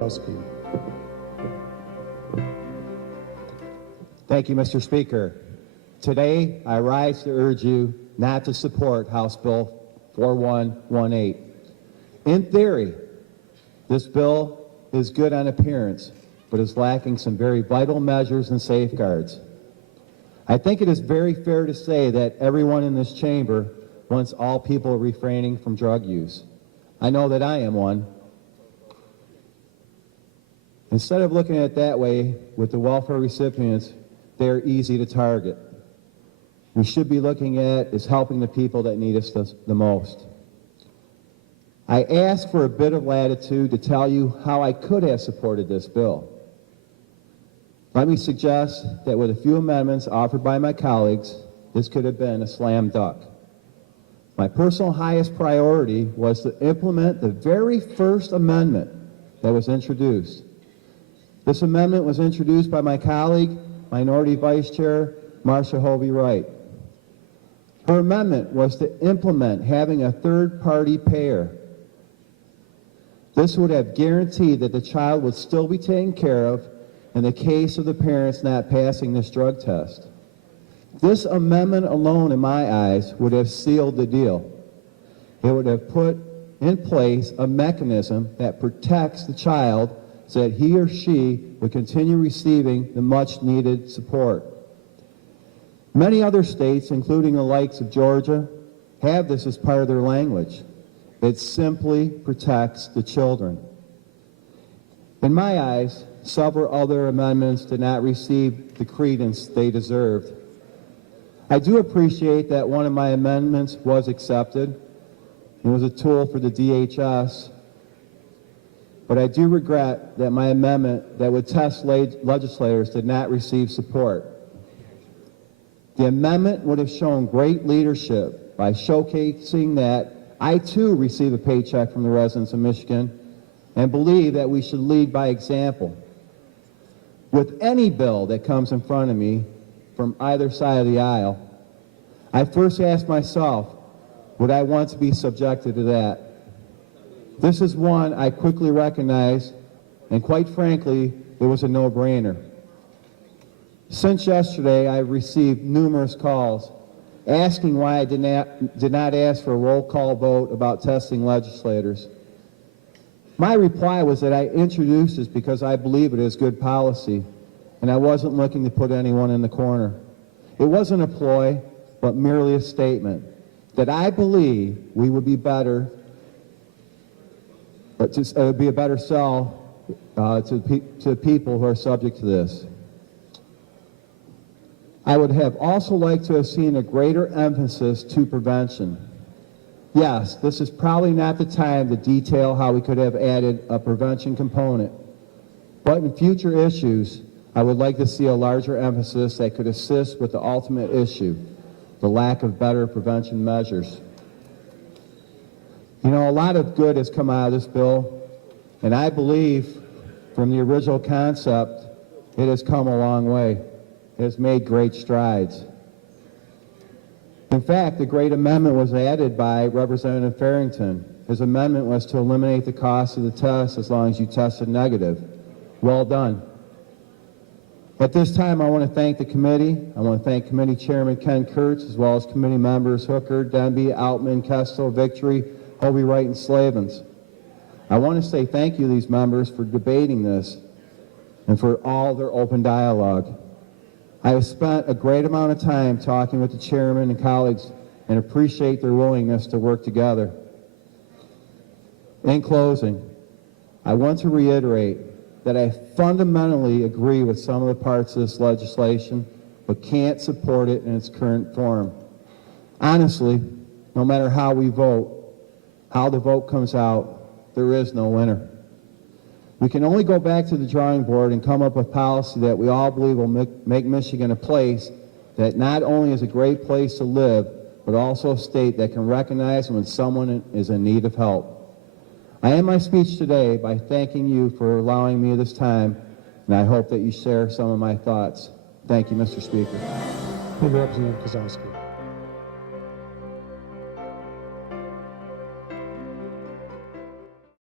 Kosowski. Thank you, Mr. Speaker. Today, I rise to urge you not to support House Bill 4118. In theory, this bill is good on appearance, but is lacking some very vital measures and safeguards. I think it is very fair to say that everyone in this chamber wants all people refraining from drug use. I know that I am one. Instead of looking at it that way, with the welfare recipients, they're easy to target. We should be looking at is helping the people that need us the most. I ask for a bit of latitude to tell you how I could have supported this bill. Let me suggest that with a few amendments offered by my colleagues, this could have been a slam dunk. My personal highest priority was to implement the very first amendment that was introduced. This amendment was introduced by my colleague, Minority Vice Chair Marcia Hovey-Wright. Her amendment was to implement having a third-party payer. This would have guaranteed that the child would still be taken care of in the case of the parents not passing this drug test. This amendment alone, in my eyes, would have sealed the deal. It would have put in place a mechanism that protects the child so that he or she would continue receiving the much-needed support. Many other states, including the likes of Georgia, have this as part of their language. It simply protects the children. In my eyes, several other amendments did not receive the credence they deserved. I do appreciate that one of my amendments was accepted. It was a tool for the DHS. But I do regret that my amendment that would test legislators did not receive support. The amendment would have shown great leadership by showcasing that I too receive a paycheck from the residents of Michigan and believe that we should lead by example. With any bill that comes in front of me from either side of the aisle, I first ask myself, would I want to be subjected to that? This is one I quickly recognized, and quite frankly, it was a no-brainer. Since yesterday, I've received numerous calls asking why I did not ask for a roll call vote about testing legislators. My reply was that I introduced this because I believe it is good policy, and I wasn't looking to put anyone in the corner. It wasn't a ploy, but merely a statement that I believe we would be better, it would be a better sell to people who are subject to this. I would have also liked to have seen a greater emphasis to prevention. Yes, this is probably not the time to detail how we could have added a prevention component, but in future issues, I would like to see a larger emphasis that could assist with the ultimate issue, the lack of better prevention measures. You know, a lot of good has come out of this bill, and I believe from the original concept, it has come a long way. It has made great strides. In fact, the great amendment was added by Representative Farrington. His amendment was to eliminate the cost of the test as long as you tested negative. Well done. At this time, I want to thank the committee. I want to thank Committee Chairman Ken Kurtz, as well as committee members Hooker, Denby, Outman, Kestel, Victory, Hovey-Wright, and Slavens. I want to say thank you to these members for debating this and for all their open dialogue. I have spent a great amount of time talking with the chairman and colleagues and appreciate their willingness to work together. In closing, I want to reiterate that I fundamentally agree with some of the parts of this legislation, but can't support it in its current form. Honestly, no matter how we vote, how the vote comes out, there is no winner. We can only go back to the drawing board and come up with policy that we all believe will make Michigan a place that not only is a great place to live, but also a state that can recognize when someone is in need of help. I end my speech today by thanking you for allowing me this time, and I hope that you share some of my thoughts. Thank you, Mr. Speaker. Representative Kosowski.